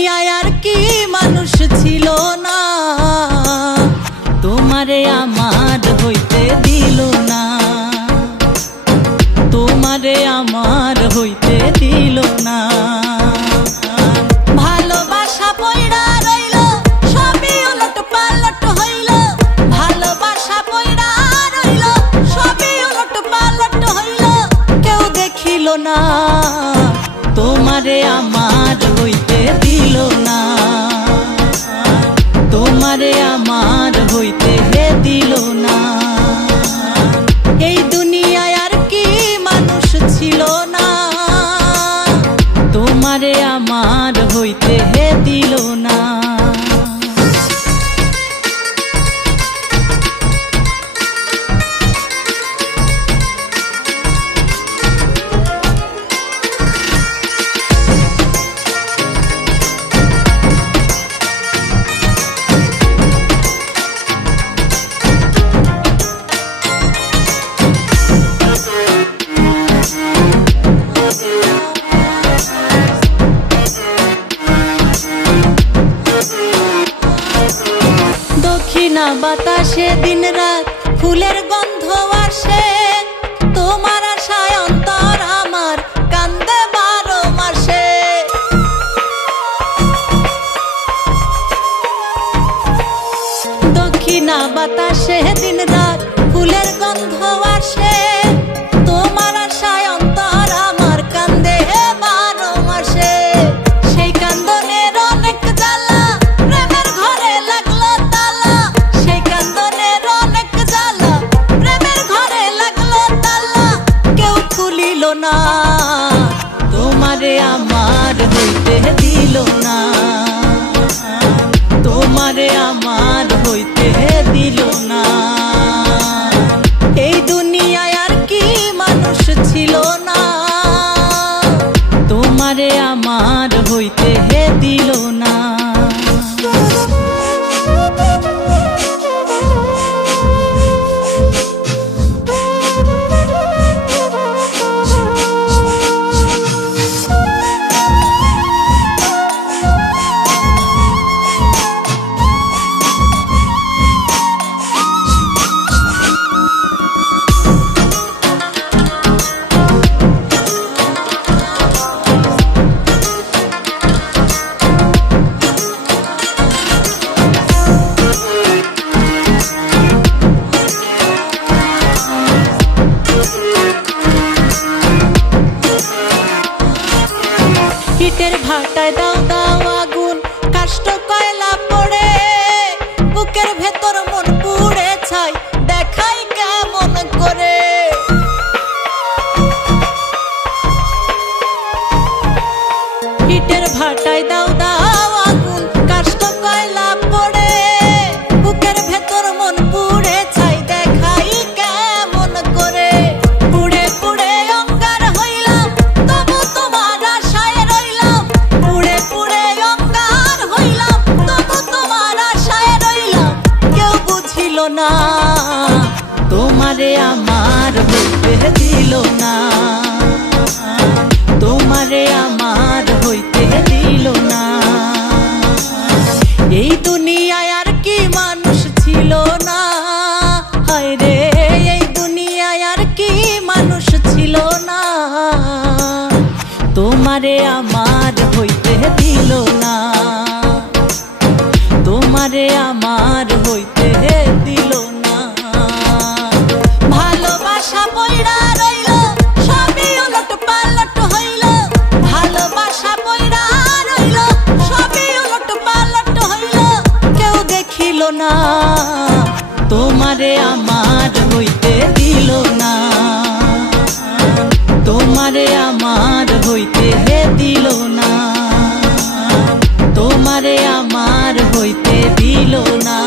দুনিয়ায় আর কি মানুষ ছিল না, তোমারে আমার হইতে দিল না, তোমারে আমার হইতে দিল না। ভালোবাসা পয়ড়া রইল সবই উলট পালট হইল, ভালোবাসা পয়ড়া রইল সবই উলট পালট হইল। কেউ দেখিল না তোমারে আমার হইতে দিল না, তোমারে আমার হইতে দিল না। এই দুনিয়ায় আর কি মানুষ ছিল না, তোমারে আমার হইতে দিল না। দক্ষিণা বাতাসে দিন রাত ফুলের গন্ধ আসে, তোমার আশায় অন্তর আমার কান্দে 12 মাসে। দক্ষিণা বাতাসে দিন রাত ফুলের গন্ধ আসে, তোমার আশায় অন্তর আমার কান্দে 12 মাসে। সেই কান্দনের অনেক জ্বালা প্রেমের ঘরে লাগলো তালা, সেই কান্দনের অনেক জ্বালা প্রেমের ঘরে লাগলো তালা। কেউ খুলিল না তোমারে আমার হইতে দিল না, তোমারে আমার হইতে দিল না। এই দুনিয়ায় আর কি মানুষ ছিল না, তোমারে আমার হইতে দিল না। ইটের ভাটায় দাও দাও আগুন, কাষ্ঠ কয়লা পড়ে, বুকের ভেতর মন পুড়ে ছাই দেখাই কেমন করে। ইটের ভাটায় দাও দাও আগুন, কাষ্ঠ কয়লা পড়ে, বুকের ভেতর মন পুড়ে ছাই দেখাই কেমন করে। পুড়ে পুড়ে অঙ্গার হইলাম তবু তোমার আশায় রইলাম, পুড়ে পুড়ে অঙ্গার হইলাম তবু তোমার আশায় রইলাম। কেউ বুঝিল না তোমারে আমার হইতে দিল না, তোমারে আমার হইতে দিল না। এই দুনিয়ায় আর কি মানুষ ছিল না, হায় রে এই দুনিয়ায় আর কি মানুষ ছিল না, তোমারে আমার হইতে দিল না, তোমারে আমার হইতে দিল না। ভালোবাসা পয়ড়া রইল সবই উলট পালট হইল, ভালোবাসা পয়ড়া রইল সবই উলট পালট হইল। কেউ দেখিল না তোমারে আমার হইতে দিল না, তোমারে আমার হইতে দিল না, তোমারে আমার হইতে দিল না।